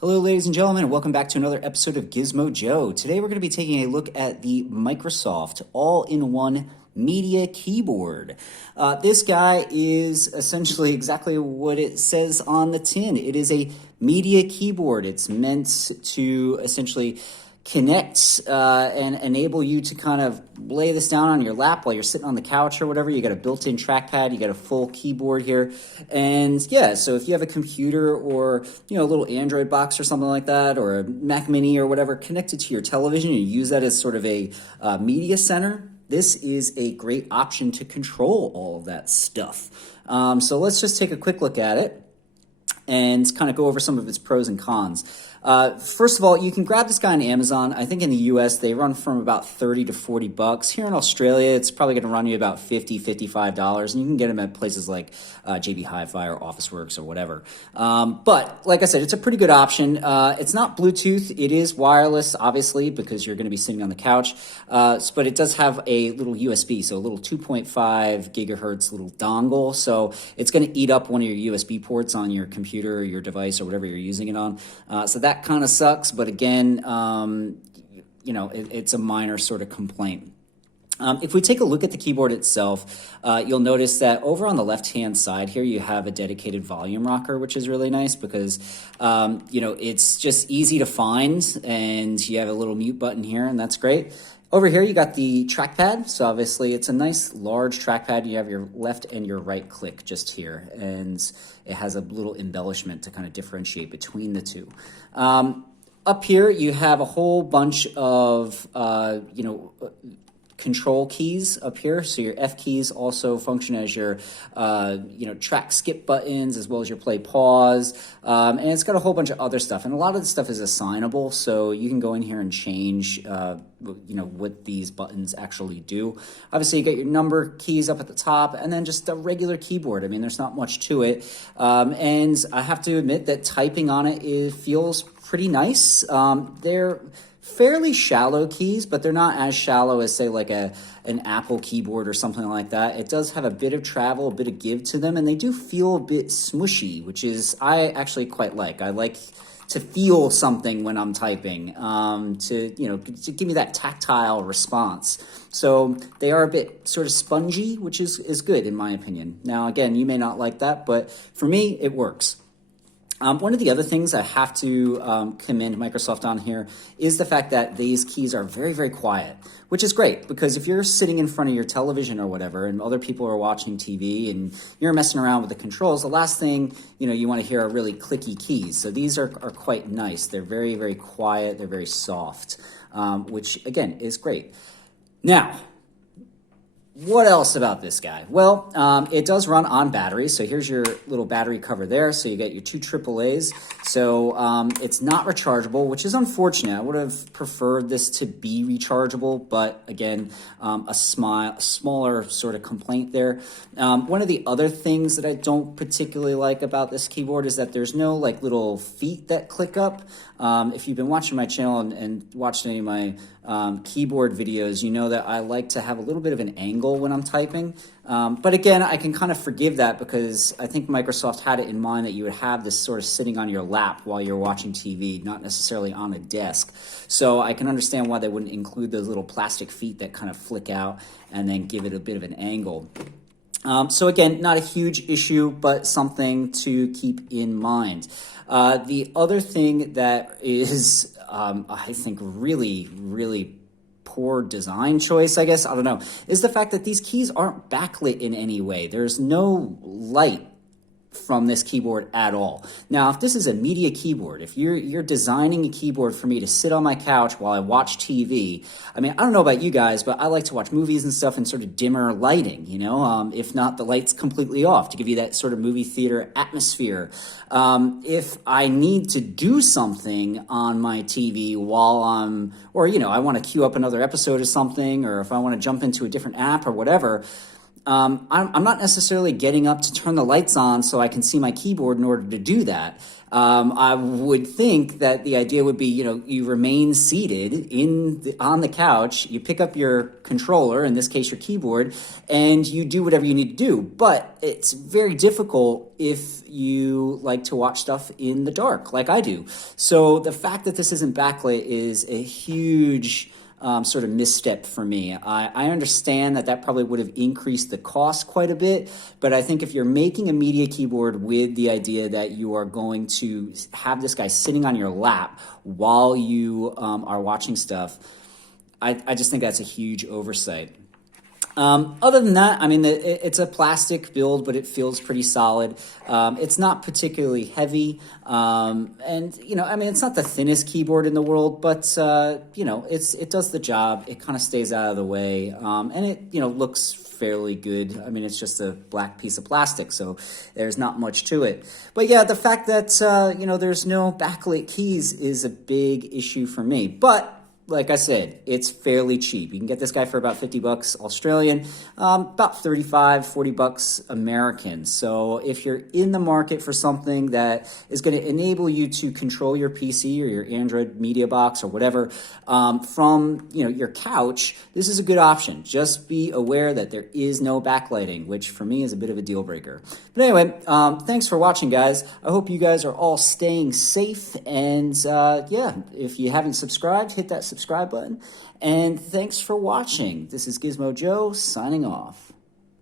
Hello, ladies and gentlemen, and welcome back to another episode of Gizmo Joe. Today we're going to be taking a look at the Microsoft all-in-one media keyboard. This guy is essentially exactly what it says on the tin. It is a media keyboard. It's meant to essentially connect and enable you to kind of lay this down on your lap while you're sitting on the couch or whatever. You got a built-in trackpad, you got a full keyboard here, and yeah, so if you have a computer or a little Android box or something like that, or a Mac Mini or whatever connected to your television, you use that as sort of a media center. This is a great option to control all of that stuff. So let's just take a quick look at it and kind of go over some of its pros and cons. First of all, you can grab this guy on Amazon. I think in the US they run from about 30 to 40 bucks. Here in Australia, it's probably going to run you about $50, $55, and you can get them at places like JB Hi-Fi or Officeworks or whatever. But like I said, it's a pretty good option. It's not Bluetooth. It is wireless, obviously, because you're going to be sitting on the couch. But it does have a little USB, so a little 2.5 gigahertz little dongle. So it's going to eat up one of your USB ports on your computer or your device or whatever you're using it on. So that kind of sucks, but again, it's a minor sort of complaint. If we take a look at the keyboard itself, you'll notice that over on the left-hand side here, you have a dedicated volume rocker, which is really nice because, it's just easy to find, and you have a little mute button here, and that's great. Over here, you got the trackpad. So obviously, it's a nice large trackpad. You have your left and your right click just here, and it has a little embellishment to kind of differentiate between the two. Up here, you have a whole bunch of, control keys up here. So your F keys also function as your, track skip buttons as well as your play pause. And it's got a whole bunch of other stuff. And a lot of the stuff is assignable. So you can go in here and change, what these buttons actually do. Obviously, you got your number keys up at the top and then just a regular keyboard. I mean, there's not much to it. And I have to admit that typing on it feels pretty nice. They're fairly shallow keys, but they're not as shallow as, say, like an Apple keyboard or something like that. It does have a bit of travel, a bit of give to them, and they do feel a bit smushy, which is I actually quite like. I like to feel something when I'm typing, to give me that tactile response. So they are a bit sort of spongy, which is good in my opinion. Now, again, you may not like that, but for me, it works. One of the other things I have to commend Microsoft on here is the fact that these keys are very, very quiet, which is great because if you're sitting in front of your television or whatever and other people are watching TV and you're messing around with the controls, the last thing you want to hear are really clicky keys. So these are quite nice. They're very, very quiet. They're very soft, which, again, is great. Now, what else about this guy? Well, it does run on battery. So here's your little battery cover there. So you get your two AAAs. So it's not rechargeable, which is unfortunate. I would have preferred this to be rechargeable, but again, a smaller sort of complaint there. One of the other things that I don't particularly like about this keyboard is that there's no like little feet that click up. If you've been watching my channel and watched any of my keyboard videos, you know that I like to have a little bit of an angle when I'm typing. But again, I can kind of forgive that because I think Microsoft had it in mind that you would have this sort of sitting on your lap while you're watching TV, not necessarily on a desk. So I can understand why they wouldn't include those little plastic feet that kind of flick out and then give it a bit of an angle. So again, not a huge issue, but something to keep in mind. The other thing that is, I think, really, really poor design choice, I guess, I don't know, is the fact that these keys aren't backlit in any way. There's no light from this keyboard at all. Now, if this is a media keyboard, if you're designing a keyboard for me to sit on my couch while I watch TV, I mean, I don't know about you guys, but I like to watch movies and stuff in sort of dimmer lighting, if not the lights completely off to give you that sort of movie theater atmosphere. If I need to do something on my TV while I want to queue up another episode or something, or if I want to jump into a different app or whatever, I'm not necessarily getting up to turn the lights on so I can see my keyboard in order to do that. I would think that the idea would be, you remain seated on the couch, you pick up your controller, in this case your keyboard, and you do whatever you need to do. But it's very difficult if you like to watch stuff in the dark, like I do. So the fact that this isn't backlit is a huge sort of misstep for me. I understand that probably would have increased the cost quite a bit, but I think if you're making a media keyboard with the idea that you are going to have this guy sitting on your lap while you are watching stuff, I just think that's a huge oversight. Other than that, I mean, it's a plastic build, but it feels pretty solid. It's not particularly heavy. And, I mean, it's not the thinnest keyboard in the world, but, it does the job. It kind of stays out of the way. And it, looks fairly good. I mean, it's just a black piece of plastic, so there's not much to it. But yeah, the fact that, there's no backlit keys is a big issue for me. But like I said, it's fairly cheap. You can get this guy for about $50 Australian, about $35-40 American. So if you're in the market for something that is going to enable you to control your PC or your Android media box or whatever from your couch, this is a good option. Just be aware that there is no backlighting, which for me is a bit of a deal breaker. But anyway, thanks for watching, guys. I hope you guys are all staying safe. And if you haven't subscribed, hit that subscribe button. And thanks for watching. This is Gizmo Joe signing off.